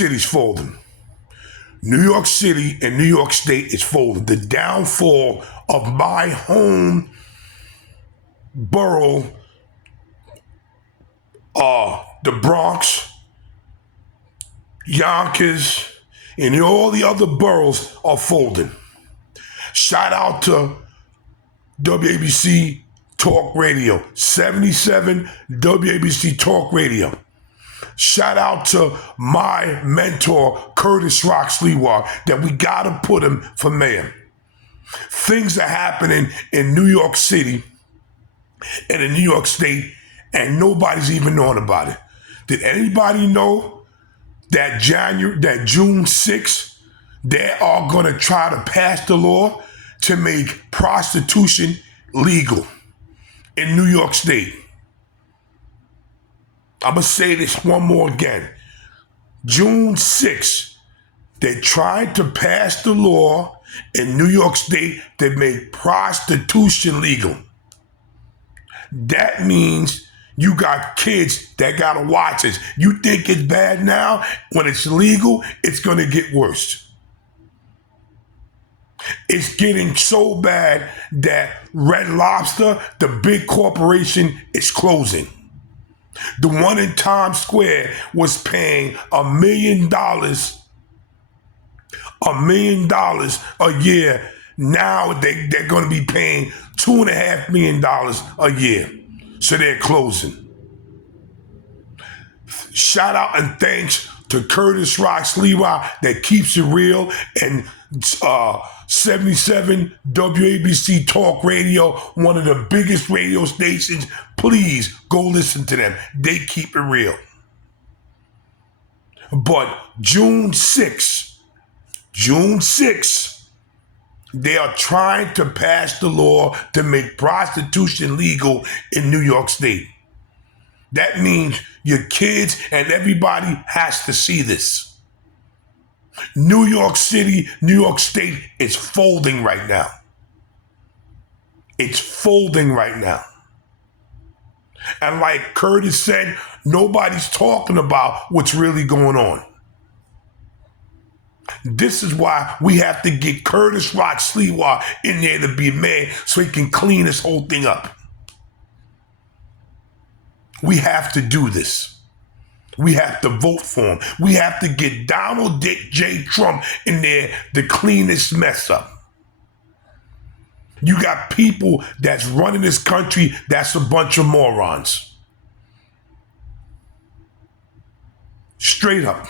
City's folding. New York City and New York State is folding. The downfall of my home borough, the Bronx, Yonkers, and all the other boroughs are folding. Shout out to WABC Talk Radio, 77 WABC Talk Radio. Shout out to my mentor, Curtis Rock Sliwa, that we gotta put him for mayor. Things are happening in New York City and in New York State, and nobody's even knowing about it. Did anybody know that June 6th, they are gonna try to pass the law to make prostitution legal in New York State? I'm gonna say this one more again. June 6th, they tried to pass the law in New York State that made prostitution legal. That means you got kids that gotta watch this. You think it's bad now? When it's legal, it's gonna get worse. It's getting so bad that Red Lobster, the big corporation, is closing. The one in Times Square was paying $1 million a year. Now they're going to be paying $2.5 million a year. So they're closing. Shout out and thanks to Curtis Rock Sliwa that keeps it real, and 77 WABC Talk Radio, one of the biggest radio stations. Please go listen to them. They keep it real. But June 6th, they are trying to pass the law to make prostitution legal in New York State. That means your kids and everybody has to see this. New York City, New York State is folding right now. It's folding right now. And like Curtis said, nobody's talking about what's really going on. This is why we have to get Curtis Rock Sliwa in there to be mayor so he can clean this whole thing up. We have to do this. We have to vote for him. We have to get Donald J. Trump in there to clean this mess up. You got people that's running this country that's a bunch of morons. Straight up.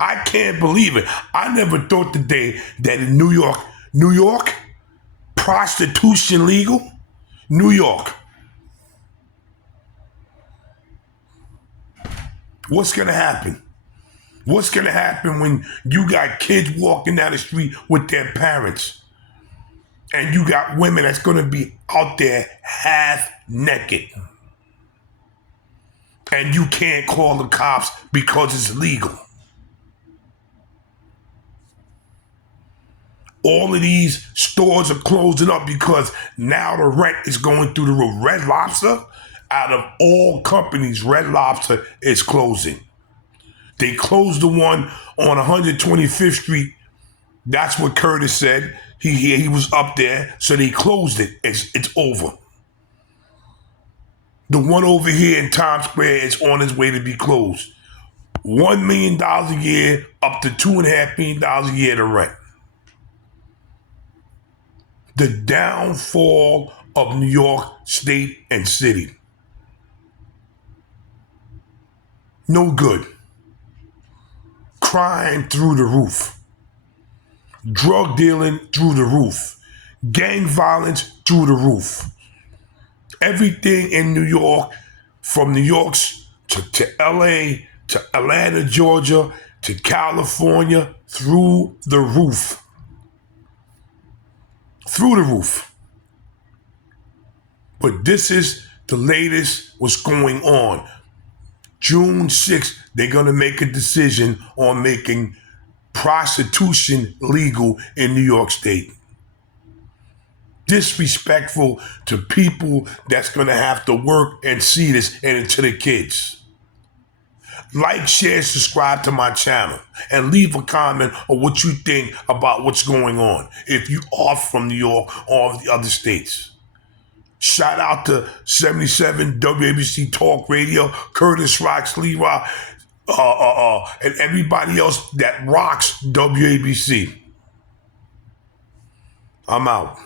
I can't believe it. I never thought today that in New York, prostitution legal? New York. What's going to happen? What's going to happen when you got kids walking down the street with their parents and you got women that's going to be out there half naked and you can't call the cops because it's legal? All of these stores are closing up because now the rent is going through the roof. Red Lobster, out of all companies, Red Lobster is closing. They closed the one on 125th Street. That's what Curtis said. He was up there, so they closed it. It's over. The one over here in Times Square is on its way to be closed. $1 million a year, up to $2.5 million a year to rent. The downfall of New York State and City. No good. Crime through the roof. Drug dealing through the roof. Gang violence through the roof. Everything in New York, from New York to LA, to Atlanta, Georgia, to California, through the roof. Through the roof. But this is the latest what's going on. June 6th, they're going to make a decision on making prostitution legal in New York State. Disrespectful to people that's going to have to work and see this, and to the kids. Like, share, subscribe to my channel, and leave a comment on what you think about what's going on if you are from New York or the other states. Shout out to 77 WABC Talk Radio, Curtis Rocks, Leroy, and everybody else that rocks WABC. I'm out.